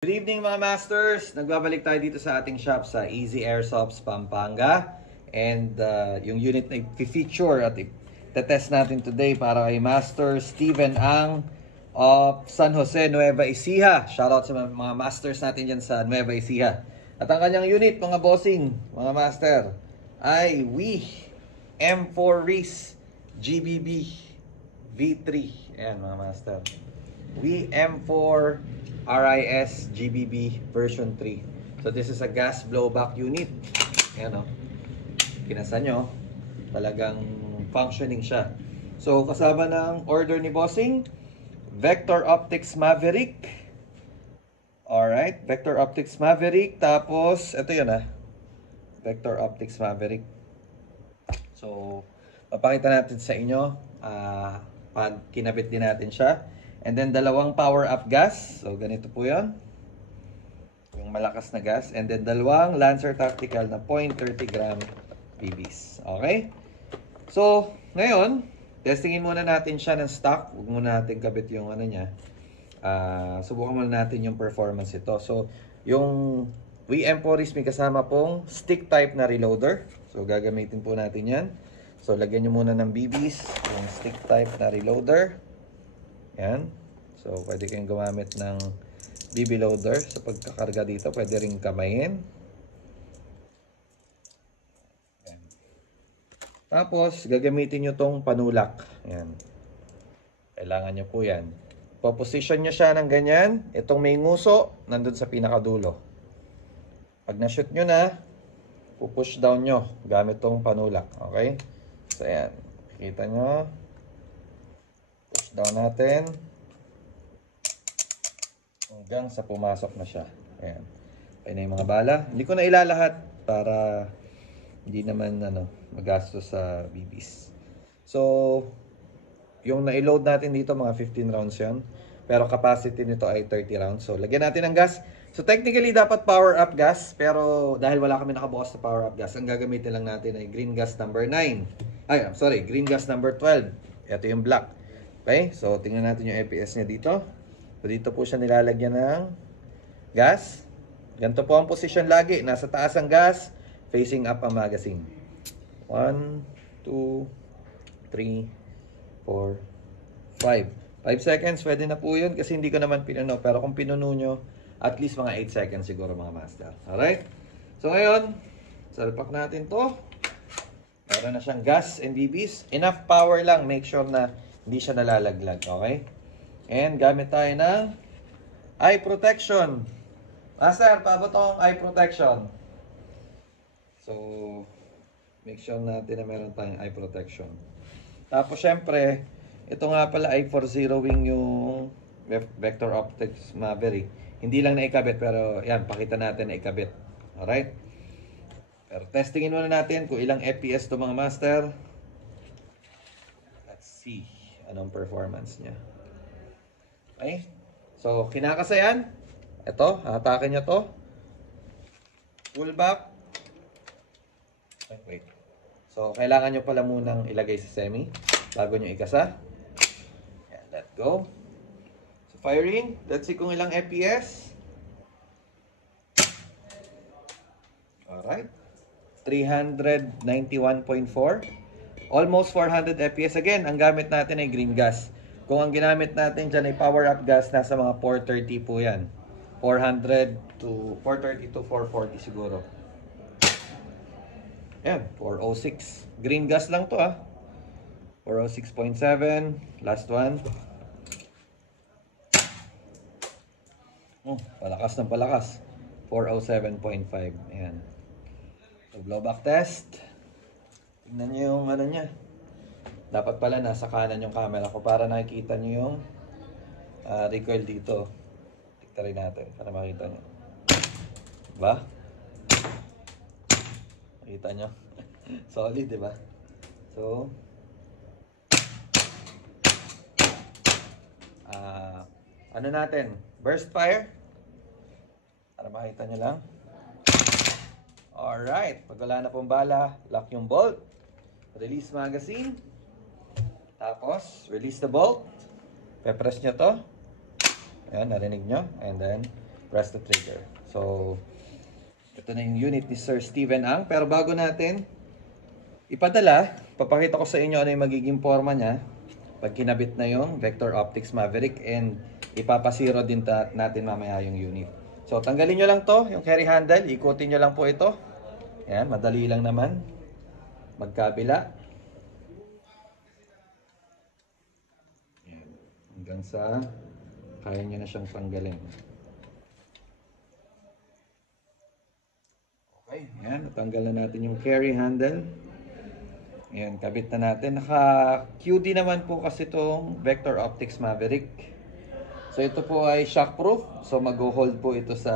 Good evening mga masters! Nagbabalik tayo dito sa ating shop sa Easy Airsofts, Pampanga. And yung unit na i-feature at i-test natin today para kay Master Steven Ang of San Jose, Nueva Ecija. Shoutout sa mga masters natin dyan sa Nueva Ecija. At ang kanyang unit, mga bossing, mga master, ay M4 Reese GBB V3. Ayan mga master. M4 RIS GBB version 3. So this is a gas blowback unit. Ayan o. Kinasa nyo. Talagang functioning siya. So kasama ng order ni Bossing, Vector Optics Maverick. Alright, Vector Optics Maverick. Tapos, ito yun Vector Optics Maverick. So, papakita natin sa inyo pag kinabit din natin siya. And then, dalawang power-up gas. So, ganito po yun. Yung malakas na gas. And then, dalawang Lancer Tactical na 0.30 gram BBs. Okay? So, ngayon, testingin muna natin siya ng stock. Huwag muna natin kabit yung ano niya. Subukan muna natin yung performance ito. So, yung M4 may kasama pong stick type na reloader. So, gagamitin po natin yan. So, lagyan nyo muna ng BBs. Yung stick type na reloader. Yan. So, pwede kayong gumamit ng BB loader sa pagkakarga dito. Pwede rin kamayin. Yan. Tapos, gagamitin nyo tong panulak. Yan. Kailangan nyo po yan. Position nyo siya ng ganyan. Itong may nguso, nandun sa pinakadulo. Pag na-shoot nyo na, pupush down nyo gamit tong panulak. Okay? So, yan. Kita nyo. Push down natin. Hanggang sa pumasok na siya. Ayan. Ayan na yung mga bala. Hindi ko na ilalahat para hindi naman magastos sa BBs. So, yung na-load natin dito mga 15 rounds yun. Pero capacity nito ay 30 rounds. So, lagyan natin ng gas. So, technically dapat power up gas. Pero dahil wala kami nakabukas na power up gas, ang gagamitin lang natin ay green gas number 9. Ay, I'm sorry, green gas number 12. Ito yung black. Okay? So, tingnan natin yung EPS niya dito. So, dito po siya nilalagyan ng gas. Ganito po ang position lagi. Nasa taas ang gas, facing up ang magazine. 1, 2, 3, 4, 5. 5 seconds, pwede na po yun kasi hindi ko naman pinuno. Pero kung pinuno nyo, at least mga 8 seconds siguro mga master. Alright? So, ngayon, salpak natin to. Meron na siyang gas and BBs. Enough power lang. Make sure na hindi siya nalalaglag. Okay? And gamit tayo ng eye protection. Master, paano tong eye protection? So, make sure natin na meron tayong eye protection. Tapos, syempre, ito nga pala ay for zeroing yung Vector Optics Maverick. Hindi lang na ikabit, pero yan, pakita natin na ikabit. Alright? Pero testingin muna natin kung ilang FPS to mga master. Let's see anong performance niya. Okay? So, kinakasayan. Ito, hatakin nyo to. Pull back. Okay, wait. So, kailangan nyo pala munang ilagay sa semi bago nyo ikasa. Yan, let go. So, firing. Let's see kung ilang FPS. Alright. 391.4. Almost 400 FPS. Again, ang gamit natin ay green gas. Kung ang ginamit natin dyan ay power up gas, nasa mga 430 po yan. 430 to 440 siguro. Ayan, 406. Green gas lang to 406.7. Last one. Palakas ng palakas. 407.5. Ayan. So, blowback test. Tingnan nyo yung niya. Dapat pala nasa kanan yung camera ko para nakikita nyo yung recoil dito. Tignan rin natin para makita nyo. Diba? Makita nyo? Solid, diba? So, ano natin? Burst fire. Para makita nyo lang. Alright. Pag wala na pong bala, lock yung bolt. Release magazine. Tapos, release the bolt. Pe-press nyo to. Ayan, narinig nyo. And then, press the trigger. So, ito na yung unit ni Sir Steven Ang. Pero bago natin ipadala, papakita ko sa inyo ano yung magiging forma niya pag kinabit na yung Vector Optics Maverick, and ipapasiro din natin mamaya yung unit. So, tanggalin nyo lang to, yung carry handle, ikutin nyo lang po ito. Yan, madali lang naman. Magkabila. Yan, hanggang sa kaya nyo na siyang tanggalin. Okay, yan, natanggal na natin yung carry handle. Ayan, kabit na natin. Naka-QD naman po kasi itong Vector Optics Maverick. So ito po ay shockproof. So mag-hold po ito sa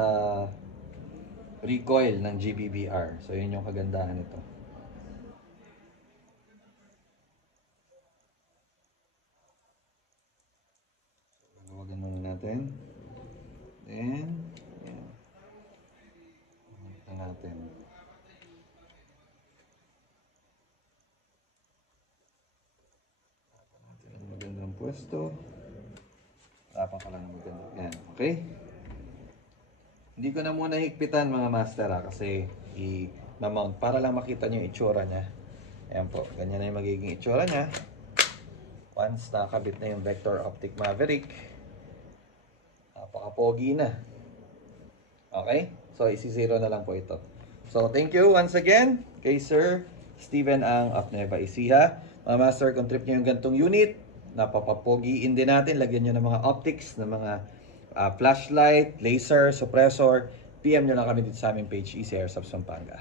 recoil ng GBBR. So yun yung kagandahan nito. So luwagan muna natin. Then, ayan. Ito natin. Magandang pwesto. Tapang ka lang ng maganda. Yan, okay? Hindi ko na muna higpitan mga master kasi i-mount para lang makita nyo yung itsura niya. Ayan po, ganyan na yung magiging itsura niya. Once nakabit na yung Vector Optic Maverick, napaka-pogi na. Okay? So, isi-zero na lang po ito. So, thank you once again kay Sir Steven Ang of Nueva Ecija. Mga master, kung trip nyo yung gantong unit, napapapogiin din natin. Lagyan nyo ng mga optics, ng mga flashlight, laser, suppressor. PM nyo lang kami dito sa aming page, Easy Airsoft Pampanga.